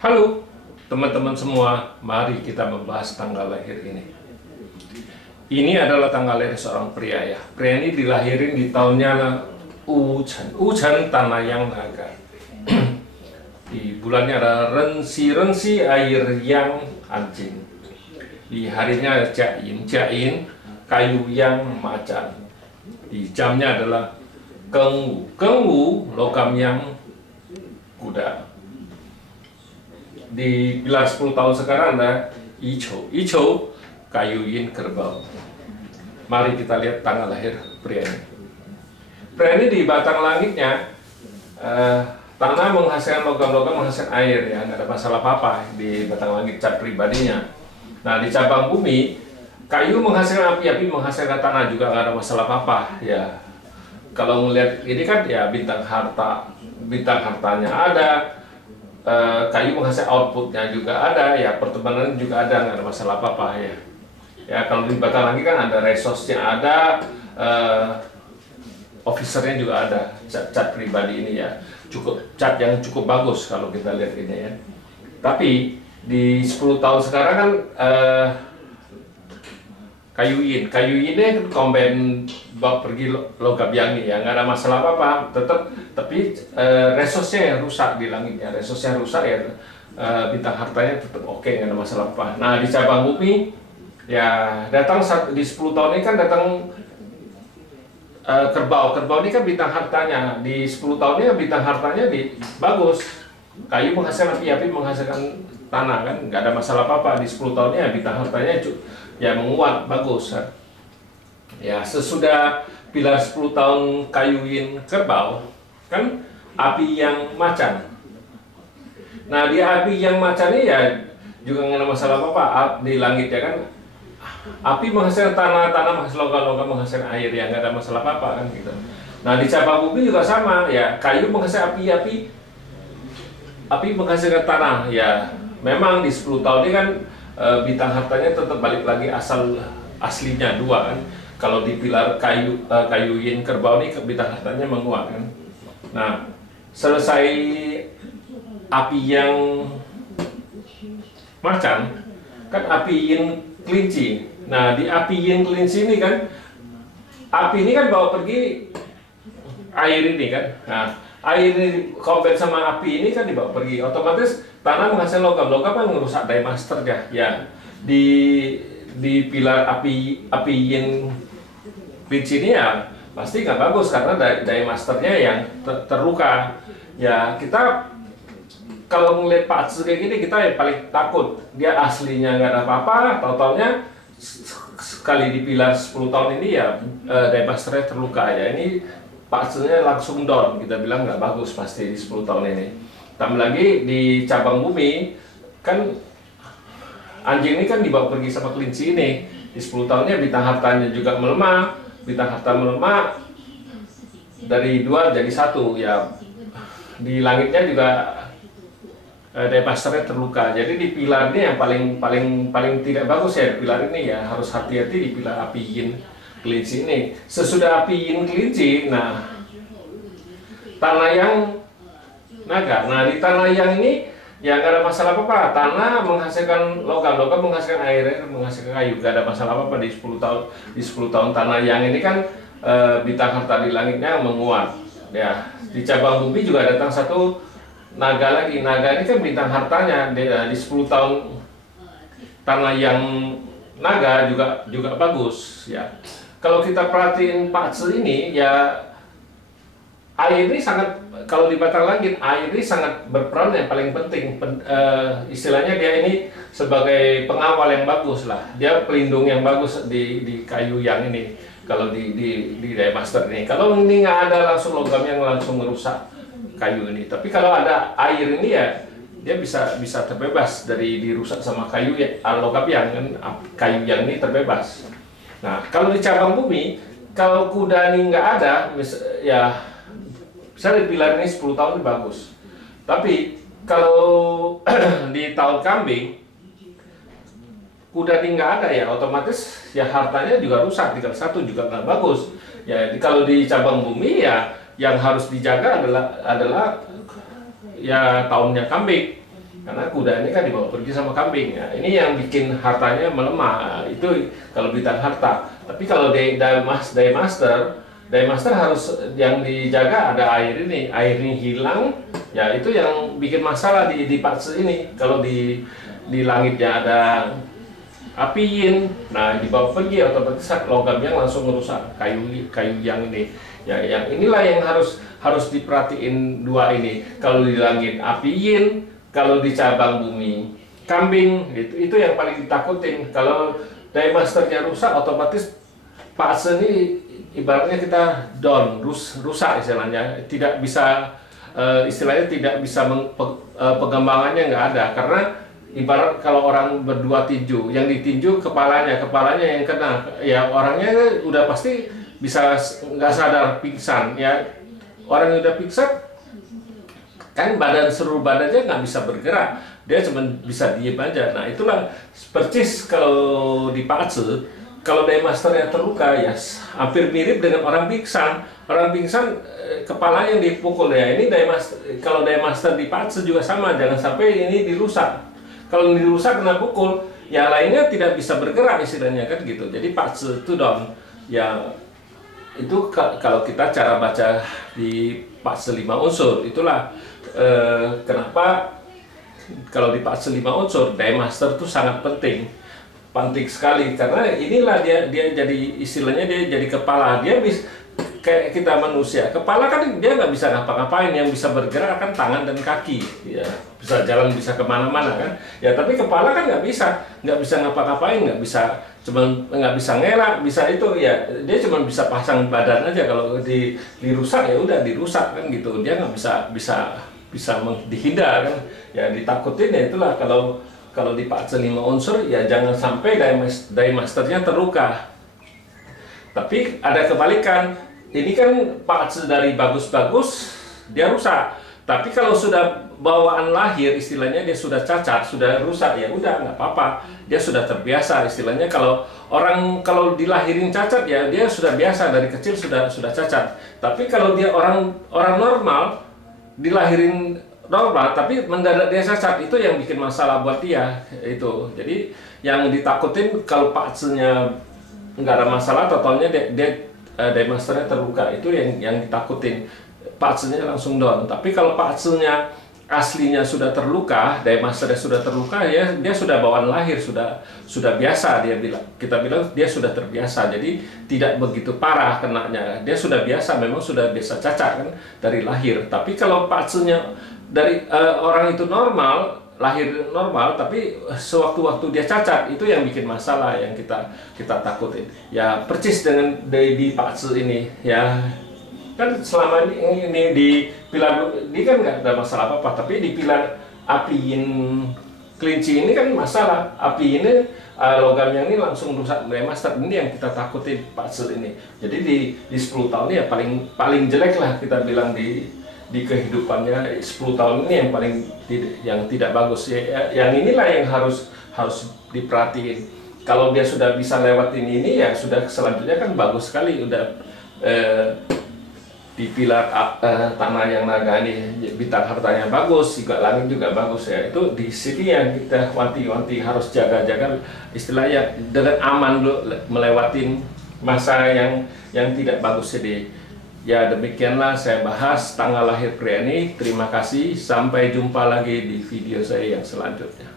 Halo teman-teman semua, mari kita membahas tanggal lahir ini. Ini adalah tanggal lahir seorang pria ya. Pria ini dilahirin di tahunnya Wuchen. Wuchen tanah yang naga. Di bulannya ada Rensi air yang anjing. Di harinya Jain kayu yang macan. Di jamnya adalah Kengwu logam yang kuda. Di pilar 10 tahun sekarang ada Ichou kayu yin kerbau. Mari kita lihat tanggal lahir pria ini. Pria ini di batang langitnya tanah menghasilkan logam-logam, menghasilkan air ya, nggak ada masalah apa-apa di batang langit cat pribadinya. Nah di cabang bumi kayu menghasilkan api, menghasilkan tanah juga nggak ada masalah apa-apa ya. Kalau melihat ini kan ya bintang hartanya ada. Kayu menghasilkan outputnya juga ada ya, pertemanan juga ada, nggak ada masalah apa-apa ya. Ya kalau di batang lagi kan ada resource-nya ada, officernya juga ada, cat pribadi ini ya, cat yang cukup bagus kalau kita lihat ini ya. Tapi di 10 tahun sekarang kan kayu yin ini combine bawa pergi logam yang ya, nggak ada masalah apa-apa, tapi resource-nya yang rusak di langitnya, resource-nya rusak ya, bintang hartanya tetap oke, nggak ada masalah apa. Nah di cabang bumi ya datang di 10 tahun ini kan datang kerbau ini kan bintang hartanya di 10 tahunnya, bintang hartanya bagus, kayu menghasilkan api menghasilkan tanah kan, nggak ada masalah apa-apa. Di 10 tahunnya bintang hartanya ya menguat, bagus kan. Ya sesudah pilar 10 tahun kayu yin kerbau kan api yang macan. Nah di api yang macan ini ya juga nggak ada masalah apa-apa di langit ya kan. Api menghasilkan tanah menghasilkan logam, menghasilkan air ya, nggak ada masalah apa-apa kan gitu. Nah di cabang bumi juga sama ya, kayu menghasilkan api menghasilkan tanah ya. Memang di 10 tahun ini kan bintang hartanya tetap balik lagi aslinya dua kan. Kalau di pilar kayu yin kerbau ini bintang hartanya menguat kan. Nah selesai api yang macan kan api yin kelinci. Nah di api yin kelinci ini kan, api ini kan bawa pergi air ini kan. Nah air ini kompet sama api ini kan dibawa pergi, otomatis tanah menghasilkan logam kan merusak diemaster ya. Di pilar api yin kelinci ini ya pasti nggak bagus karena diemasternya yang terluka ya. Kita kalau melihat parts kayak gini kita yang paling takut, dia aslinya nggak ada apa-apa, taunya sekali di pilar 10 tahun ini ya diemasternya terluka ya. Ini partsnya langsung down, kita bilang nggak bagus pasti di 10 tahun ini. Tambah lagi di cabang bumi kan anjing ini kan dibawa pergi sama kelinci ini. Di 10 tahunnya bintang hartanya juga melemah, bintang harta melemah dari 2 jadi 1 ya. Di langitnya juga diemasternya terluka. Jadi di pilar ini yang paling tidak bagus ya, pilar ini ya, harus hati-hati di pilar api yin kelinci ini. Sesudah api yin kelinci, nah tanah yang naga. Nah di tanah yang ini ya nggak ada masalah apa-apa. Tanah menghasilkan logam menghasilkan air, menghasilkan kayu, nggak ada masalah apa-apa di 10 tahun. Di 10 tahun tanah yang ini kan bintang harta di langitnya menguat. Ya di cabang bumi juga datang satu naga lagi. Naga ini kan bintang hartanya di 10 tahun tanah yang naga juga bagus ya. Kalau kita perhatiin parts ini ya, air ini sangat, kalau di batang langit air ini sangat berperan yang paling penting. Istilahnya dia ini sebagai pengawal yang bagus lah, dia pelindung yang bagus di kayu yang ini. Kalau di diemaster ini, kalau ini nggak ada langsung logam yang langsung merusak kayu ini. Tapi kalau ada air ini ya dia bisa terbebas dari dirusak sama kayu ya, logam yang kayu yang ini terbebas. Nah kalau di cabang bumi, kalau kuda ini nggak ada ya, misalnya di pilar ini 10 tahun ini bagus. Tapi kalau di tahun kambing kuda ini nggak ada ya, otomatis ya hartanya juga rusak, tinggal 1 juga nggak bagus ya. Kalau di cabang bumi ya yang harus dijaga adalah ya tahunnya kambing. karena kuda ini kan dibawa pergi sama kambing ya. Ini yang bikin hartanya melemah. Itu kalau bintang harta. Tapi kalau day master harus yang dijaga ada air ini hilang ya, itu yang bikin masalah di fase ini. Kalau di langitnya ada api yin, nah dibawa pergi otomatis logam yang langsung merusak kayu yang ini ya. Yang inilah yang harus diperhatiin dua ini. Kalau di langit api yin, kalau di cabang bumi kambing, itu yang paling ditakutin. Kalau day masternya rusak, otomatis fase ini ibaratnya kita down, rusak istilahnya, tidak bisa istilahnya tidak bisa pengembangannya nggak ada. Karena ibarat kalau orang berdua tinju, yang ditinju kepalanya yang kena ya, orangnya udah pasti bisa nggak sadar pingsan ya. Orang yang udah pingsan kan seluruh badannya nggak bisa bergerak, dia cuma bisa diem aja. Nah itulah persis kalau di fase, kalau day masternya terluka ya hampir mirip dengan orang pingsan. Orang pingsan kepala yang dipukul ya. Ini kalau day master di fase juga sama, jangan sampai ini dirusak. Kalau dirusak kena pukul, ya lainnya tidak bisa bergerak istilahnya kan gitu. Jadi fase itu down. Ya itu kalau kita cara baca di fase 5 unsur, itulah kenapa kalau di fase 5 unsur day master itu sangat penting sekali, karena inilah dia jadi istilahnya dia jadi kepala. Dia bisa kayak kita manusia, kepala kan dia nggak bisa ngapa-ngapain, yang bisa bergerak kan tangan dan kaki ya, bisa jalan, bisa kemana-mana kan ya. Tapi kepala kan nggak bisa ngapa-ngapain, nggak bisa ngelak, bisa itu ya, dia cuma bisa pasang badan aja. Kalau dirusak ya udah dirusak kan gitu, dia nggak bisa dihindar kan ya, ditakutin ya. Itulah kalau di fase 5 unsur ya, jangan sampai day masternya terluka. Tapi ada kebalikan, ini kan fase dari bagus-bagus dia rusak. Tapi kalau sudah bawaan lahir istilahnya, dia sudah cacat, sudah rusak, ya udah nggak apa-apa, dia sudah terbiasa istilahnya. Kalau dilahirin cacat ya dia sudah biasa, dari kecil sudah cacat. Tapi kalau dia orang normal, dilahirin normal tapi mendadak dia cacat, itu yang bikin masalah buat dia itu. Jadi yang ditakutin kalau fasenya nggak ada masalah, totalnya day masternya terluka, itu yang ditakutin, fasenya langsung down. Tapi kalau fasenya aslinya sudah terluka, day masternya sudah terluka ya, dia sudah bawaan lahir, sudah biasa, kita bilang dia sudah terbiasa, jadi tidak begitu parah kenanya, dia sudah biasa, memang sudah biasa cacat kan dari lahir. Tapi kalau fasenya dari orang itu normal, lahir normal, tapi sewaktu-waktu dia cacat, itu yang bikin masalah, yang kita takutin. Ya persis dengan di fase ini ya, kan selama ini di pilar ini kan nggak ada masalah apa-apa, tapi di pilar api yin kelinci ini kan masalah. Api ini logam yang ini langsung rusak day master, ini yang kita takutin fase ini. Jadi di 10 tahun ini ya paling jelek lah kita bilang di kehidupannya. 10 tahun ini yang tidak bagus ya, yang inilah yang harus diperhatiin. Kalau dia sudah bisa lewatin ini ya sudah, selanjutnya kan bagus sekali, udah di pilar tanah yang naga ini bintang hartanya bagus, juga langit juga bagus ya. Itu di sini yang kita wanti-wanti harus jaga-jaga istilahnya, dengan aman dulu melewatin masa yang tidak bagus. Jadi ya demikianlah saya bahas tanggal lahir pria ini. Terima kasih, sampai jumpa lagi di video saya yang selanjutnya.